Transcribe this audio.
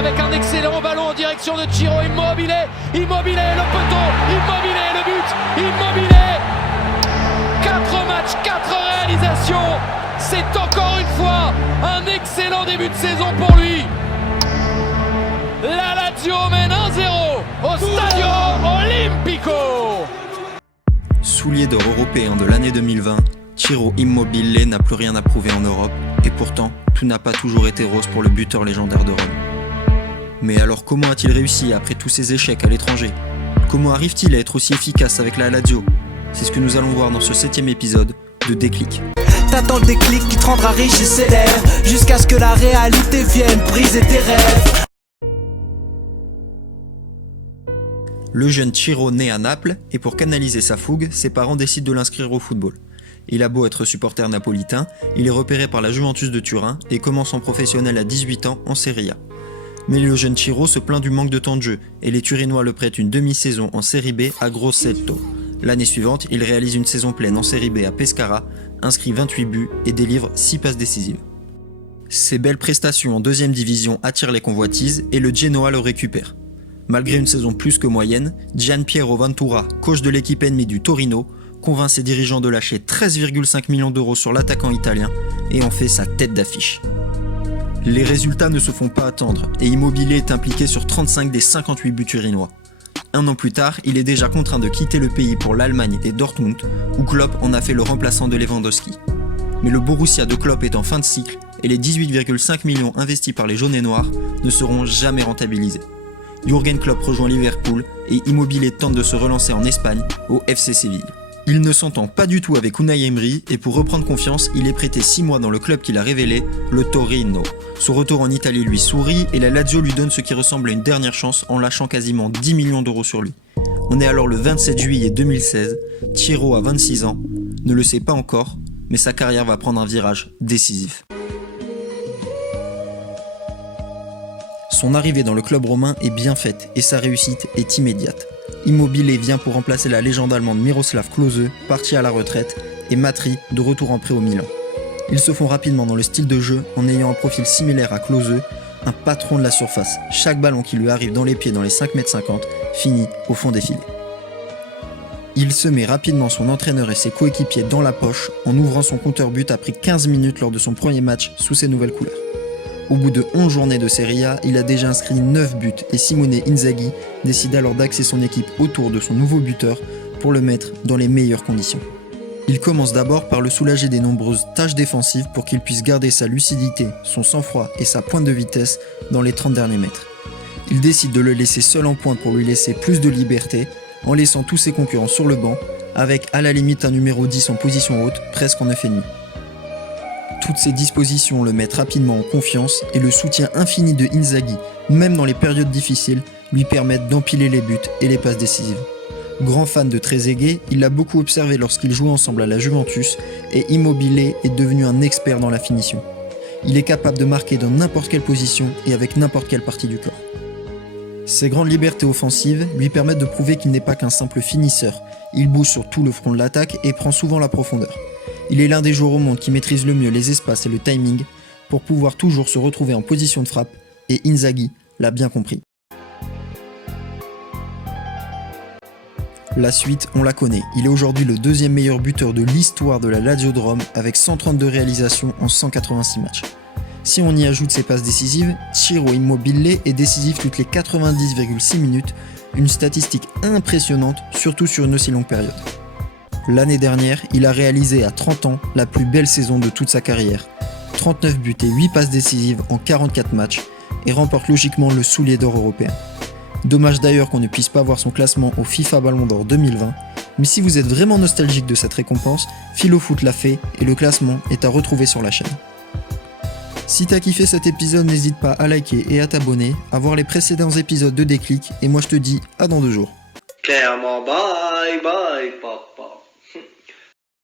avec un excellent ballon en direction de Ciro Immobile. Immobile, le poteau, Immobile, le but, Immobile. 4 matchs, 4 réalisations. C'est encore une fois un excellent début de saison pour lui. La Lazio mène 1-0 au Stadio Olimpico. Soulier d'or européen de l'année 2020, Ciro Immobile n'a plus rien à prouver en Europe, et pourtant, tout n'a pas toujours été rose pour le buteur légendaire de Rome. Mais alors comment a-t-il réussi après tous ses échecs à l'étranger? Comment arrive-t-il à être aussi efficace avec la Lazio? C'est ce que nous allons voir dans ce 7e épisode de Déclic. T'attends le déclic qui te rendra riche et célèbre, jusqu'à ce que la réalité vienne briser tes rêves. Le jeune Ciro naît à Naples, et pour canaliser sa fougue, ses parents décident de l'inscrire au football. Il a beau être supporter napolitain, il est repéré par la Juventus de Turin et commence en professionnel à 18 ans en Serie A. Mais le jeune Ciro se plaint du manque de temps de jeu, et les Turinois le prêtent une demi-saison en Serie B à Grosseto. L'année suivante, il réalise une saison pleine en Serie B à Pescara, inscrit 28 buts et délivre 6 passes décisives. Ses belles prestations en deuxième division attirent les convoitises et le Genoa le récupère. Malgré une saison plus que moyenne, Gianpiero Ventura, coach de l'équipe ennemie du Torino, convainc ses dirigeants de lâcher 13,5 millions d'euros sur l'attaquant italien et en fait sa tête d'affiche. Les résultats ne se font pas attendre et Immobile est impliqué sur 35 des 58 buts turinois. Un an plus tard, il est déjà contraint de quitter le pays pour l'Allemagne et Dortmund, où Klopp en a fait le remplaçant de Lewandowski. Mais le Borussia de Klopp est en fin de cycle et les 18,5 millions investis par les jaunes et noirs ne seront jamais rentabilisés. Jürgen Klopp rejoint Liverpool et Immobile tente de se relancer en Espagne, au FC Séville. Il ne s'entend pas du tout avec Unai Emery et pour reprendre confiance, il est prêté 6 mois dans le club qu'il a révélé, le Torino. Son retour en Italie lui sourit et la Lazio lui donne ce qui ressemble à une dernière chance en lâchant quasiment 10 millions d'euros sur lui. On est alors le 27 juillet 2016, Ciro a 26 ans, ne le sait pas encore, mais sa carrière va prendre un virage décisif. Son arrivée dans le club romain est bien faite et sa réussite est immédiate. Immobile vient pour remplacer la légende allemande Miroslav Klose, parti à la retraite, et Matri, de retour en prêt au Milan. Ils se font rapidement dans le style de jeu en ayant un profil similaire à Klose, un patron de la surface. Chaque ballon qui lui arrive dans les pieds dans les 5,50 m finit au fond des filets. Il se met rapidement son entraîneur et ses coéquipiers dans la poche en ouvrant son compteur but après 15 minutes lors de son premier match sous ses nouvelles couleurs. Au bout de 11 journées de Serie A, il a déjà inscrit 9 buts et Simone Inzaghi décide alors d'axer son équipe autour de son nouveau buteur pour le mettre dans les meilleures conditions. Il commence d'abord par le soulager des nombreuses tâches défensives pour qu'il puisse garder sa lucidité, son sang-froid et sa pointe de vitesse dans les 30 derniers mètres. Il décide de le laisser seul en pointe pour lui laisser plus de liberté, en laissant tous ses concurrents sur le banc, avec à la limite un numéro 10 en position haute, presque en 9,5. Toutes ces dispositions le mettent rapidement en confiance et le soutien infini de Inzaghi, même dans les périodes difficiles, lui permettent d'empiler les buts et les passes décisives. Grand fan de Trezeguet, il l'a beaucoup observé lorsqu'ils jouaient ensemble à la Juventus et Immobile est devenu un expert dans la finition. Il est capable de marquer dans n'importe quelle position et avec n'importe quelle partie du corps. Ses grandes libertés offensives lui permettent de prouver qu'il n'est pas qu'un simple finisseur. Il bouge sur tout le front de l'attaque et prend souvent la profondeur. Il est l'un des joueurs au monde qui maîtrise le mieux les espaces et le timing pour pouvoir toujours se retrouver en position de frappe, et Inzaghi l'a bien compris. La suite, on la connaît. Il est aujourd'hui le deuxième meilleur buteur de l'histoire de la Lazio de Rome avec 132 réalisations en 186 matchs. Si on y ajoute ses passes décisives, Ciro Immobile est décisif toutes les 90,6 minutes, une statistique impressionnante, surtout sur une aussi longue période. L'année dernière, il a réalisé à 30 ans la plus belle saison de toute sa carrière. 39 buts et 8 passes décisives en 44 matchs et remporte logiquement le soulier d'or européen. Dommage d'ailleurs qu'on ne puisse pas voir son classement au FIFA Ballon d'Or 2020, mais si vous êtes vraiment nostalgique de cette récompense, Philofoot l'a fait et le classement est à retrouver sur la chaîne. Si t'as kiffé cet épisode, n'hésite pas à liker et à t'abonner, à voir les précédents épisodes de Déclic et moi je te dis à dans 2 jours. Clairement, bye bye, papa.